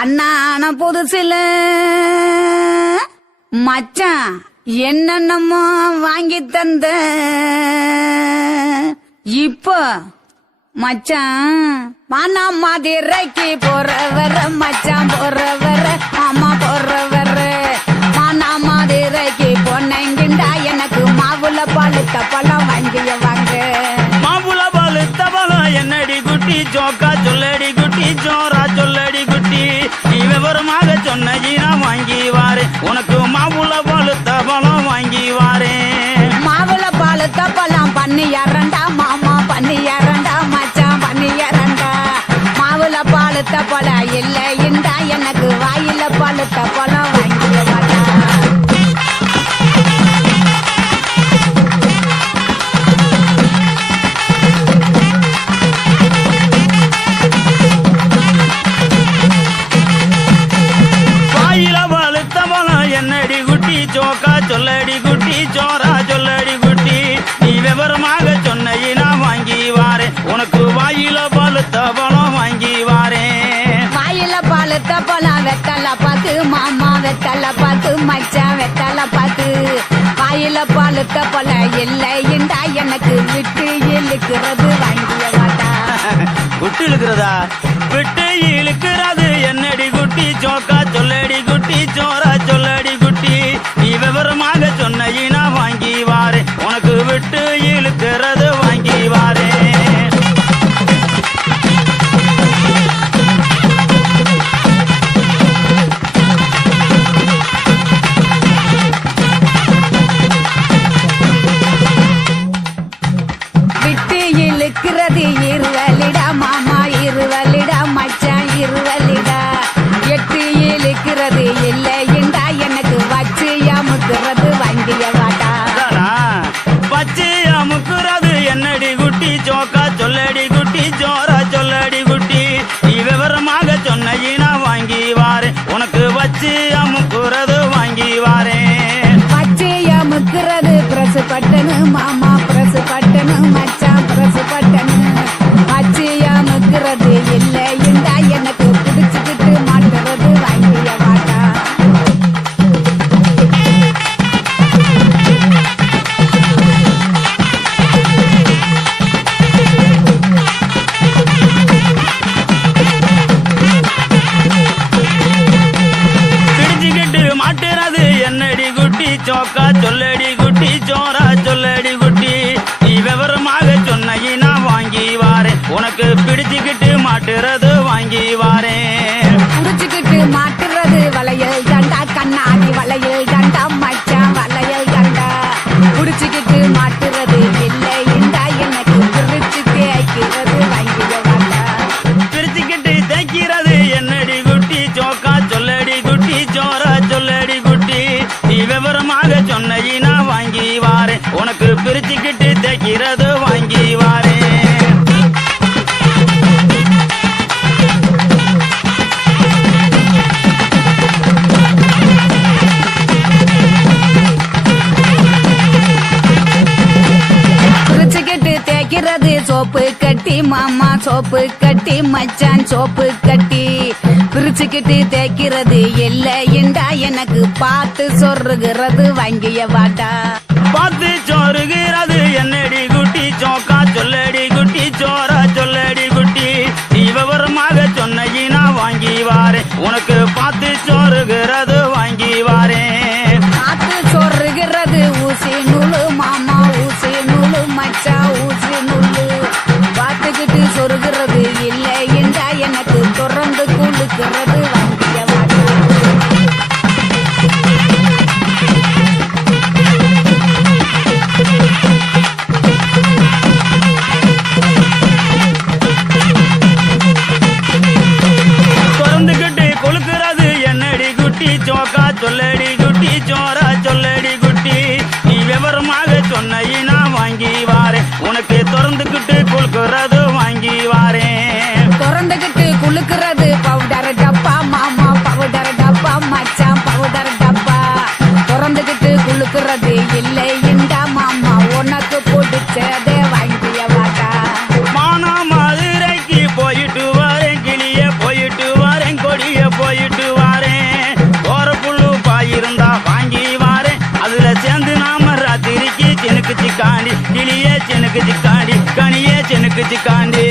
கண்ணான புதுசுல மச்சான் என்னென்னமோ வாங்கி தந்த இப்போ மச்சான் மானா மதுரைக்கு போறவர மச்சான் போறவர மாமா போறவர மானா மதுரைக்கு பொன்னங்கிண்டா எனக்கு மாவுல பழுத்த பழம் வாங்கிய வாங்க மாவுல பழுத்த பழம் என்னடி குட்டி ஜோக்கா சொல்லடி குட்டி ஜோரா சொல்லடி குட்டி நீ விவரமாக சொன்னீனா வாங்கி வாரு உனக்கு மாவுல பழுத்த பழம் வாங்கி வாரு மாவுல பழுத்த பழம் பண்ணி இரண்டா மாமா பண்ணி இரண்டா மச்சான் பண்ணி இரண்டா மாவுல பழுத்த பழம் இல்லைண்டா எனக்கு வாயில பழுத்த பழம் வாங்கிய வாடா என்னடி குட்டி ஜோக்கா சொல்லடி குட்டி ஜோரா சொல்லடி குட்டி நீ விவரமாக சொன்ன வாங்கி வாரே உனக்கு வாயில பழுத்த பழம் வாங்கி வாரே வாயில பழுத்த பழம் வெத்தல பார்த்து மாமா வெத்தல பார்த்து மச்சான் வெத்தல பார்த்து வாயில பழுத்த பழம் இல்லைண்டா எனக்கு விட்டு இழுக்கிறது வாங்கிய வாடா விட்டு இழுக்கிறதா விட்டு இழுக்கிறது என்னடி குட்டி ஜோக்கா சொல்லடி குட்டி ஜோரா சொல்லடி குட்டி நீ விவரமாக சொன்ன வாங்கி வாரே உனக்கு விட்டு இழுக்கிறது வாங்கி வாரே விட்டு இழுக்கிறது இருவலிடா மாமா இருவலிடா மச்சான் இருவலிடா எட்டு இழுக்கிறது இல்லைண்டா எனக்கு வச்சு அமுக்குறது வாங்கிய வாடா வச்சு அமுக்குறது என்னடி குட்டி ஜோக்கா சொல்லடி குட்டி ஜோரா சொல்லடி குட்டி நீ விவரமாக சொன்ன வாங்கி வாரே உனக்கு வச்சு அமுக்குறது வாங்கி வாரே வச்சு அமுக்குறது பிரசு பட்டனு மாமா பிரசு பட்டனு மச்சான் பிரசு பட்டனு வச்சு அமுக்குறது இல்லைண்டா எனக்கு பிடிச்சுக்கிட்டு மாட்டுறது வாங்கிய வாடா பிடிச்சுக்கிட்டு மாட்டுறது என்னடி குட்டி ஜோக்கா சொல்லடி குட்டி ஜோரா சொல்லடி குட்டி நீ விவரமாக சொன்ன வாங்கி வாரே உனக்கு பிடிச்சுக்கிட்டு மாட்டுறது வாங்கி வாரே புடிச்சுக்கிட்டு மாட்டுறது வளையல் தண்டா கண்ணாடி வளையல் தண்டா மச்சான் வளையல் தண்டா புடிச்சுக்கிட்டு மாட்டுறது இல்லைண்டா எனக்கு பிரிச்சு தேய்க்கிறது வாங்கிய வாடா பிரிச்சுக்கிட்டு தைக்கிறது என்னடி குட்டி ஜோக்கா சொல்லடி குட்டி ஜோரா சொல்லடி குட்டி நீ விவரமாக சொன்ன வாங்கி வாரே உனக்கு பிரிச்சுக்கிட்டு தைக்கிறது வாங்கி வாரே புடிச்சுக்கிட்டு தேய்க்கிறது சோப்பு கட்டி மாமா சோப்பு கட்டி மச்சான் சோப்பு கட்டி பிரிச்சுக்கிட்டு தேய்க்கிறது இல்லைண்டா எனக்கு பார்த்து சொருகிறது வாங்கிய வாடா பார்த்து சோறுகிறது என்னடி குட்டி ஜோக்கா சொல்லடி குட்டி ஜோரா சொல்லடி குட்டி நீ விவரமாக சொன்ன வாங்கி வாரே உனக்கு பார்த்து சோறுகிறது வாங்கி வாரே பார்த்து சொருகிறது ஊசி நூலு மாமா ஊசி நூலு மச்சா ஊசி நூலு பார்த்துக்கிட்டு சொருகிறது இல்லைண்டா எனக்கு தொடர்ந்து குளுக்கிறது வாங்கிய வாடா திறந்துகிட்டு கொழுக்கிறது என்னடி குட்டி ஜோக்கா சொல்லடி குட்டி ஜோரா சொல்லடி குட்டி நீ விவரமாக சொன்ன வாங்கி வாரே உனக்கு திறந்துகிட்டு கொழுக்கிறது வாங்கி வாரே திறந்துகிட்டு குளுக்கிறது பவுடர் டப்பா சினுக்கு சிக்காண்டி கிளியே சினுக்கு சிக்காண்டி கனியே சினுக்கு சிக்காண்டி